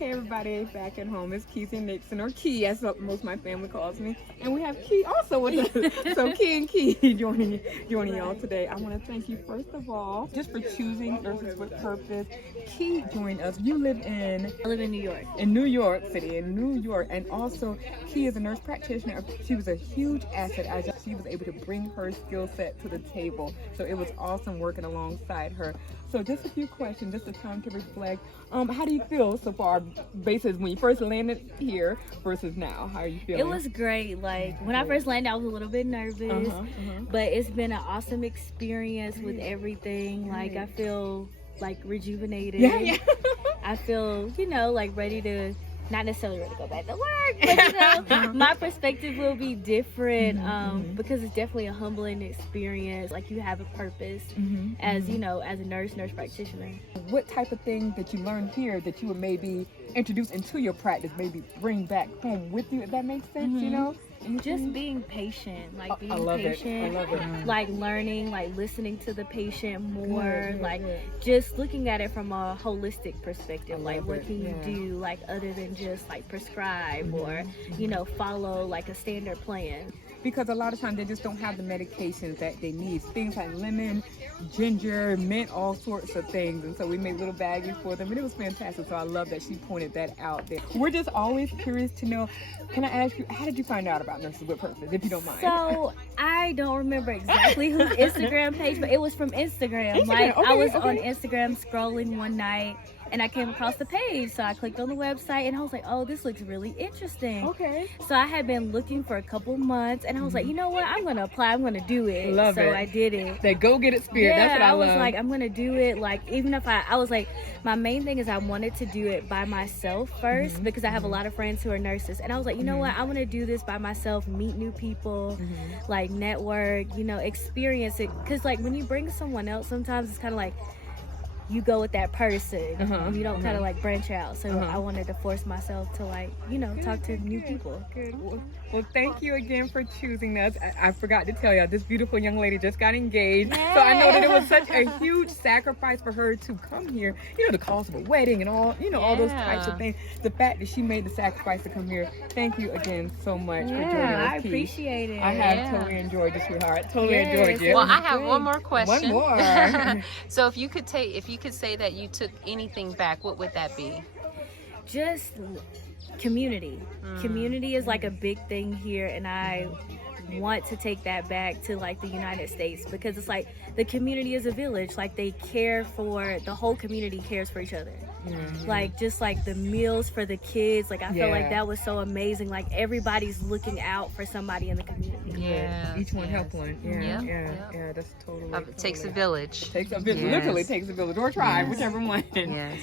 Hey everybody, back at home. It's Keithy Nixon, or Key as most of my family calls me. And we have Key also with us. So Key and Key joining y'all today. I want to thank you first of all just for choosing Nurses with Purpose. Key joined us. You live in... I live in New York. In New York City, in New York. And also Key is a nurse practitioner. She was a huge asset as she was able to bring her skill set to the table. So it was awesome working alongside her. So just a few questions, just a time to reflect. How do you feel so far, basis when you first landed here versus now? How are you feeling? It was great. Like when I first landed, I was a little bit nervous, but it's been an awesome experience with everything. Like I feel like rejuvenated. Yeah. I feel, like ready to, not necessarily ready to go back to work, but my perspective will be different because it's definitely a humbling experience. Like you have a purpose as, as a nurse practitioner. What type of thing that you learned here that you would maybe introduce into your practice, maybe bring back home with you, if that makes sense, Just being patient, like being I love patient, it. I love it. like learning, like listening to the patient more, just looking at it from a holistic perspective. Like what can you do, like other than just like prescribe or, follow like a standard plan. Because a lot of times they just don't have the medications that they need. Things like lemon, ginger, mint, all sorts of things. And so we made little baggies for them. And it was fantastic. So I love that she pointed that out there. We're just always curious to know, can I ask you, how did you find out about Nurses with Purpose, if you don't mind? So I don't remember exactly whose Instagram page, but it was from Instagram. I was on Instagram scrolling one night and I came across the page. So I clicked on the website and I was like, oh, this looks really interesting. Okay. So I had been looking for a couple months and I was like, you know what? I'm going to apply. I'm going to do it. Love it. So I did it. That go-get-it spirit. Yeah, That's what I love. was like, I'm going to do it. Like, even if I was like, my main thing is I wanted to do it by myself first because I have a lot of friends who are nurses. And I was like, you know what? I want to do this by myself, meet new people, like network, experience it. Because like when you bring someone else, sometimes it's kind of like, you go with that person and you don't kind of like branch out. So I wanted to force myself to like, talk to new people. Good. Well, thank you again for choosing us. I forgot to tell you, this beautiful young lady just got engaged. Yes. So I know that it was such a huge sacrifice for her to come here. The cost of a wedding and all, all those types of things. The fact that she made the sacrifice to come here. Thank you again so much for joining us. I appreciate it. I have totally enjoyed you, sweetheart. Totally enjoyed you. Well, I have one more question. One more. So if you could say that you took anything back, what would that be? Just community. Community is like a big thing here, and I want to take that back to like the United States because it's like the community is a village. Like they care for, the whole community cares for each other. Like just like the meals for the kids, like I felt like that was so amazing. Like everybody's looking out for somebody in the community. Yeah, Each one help one. Yeah, that's totally. It takes a village. Takes a village. Literally takes a village or a tribe, whichever one. Yes.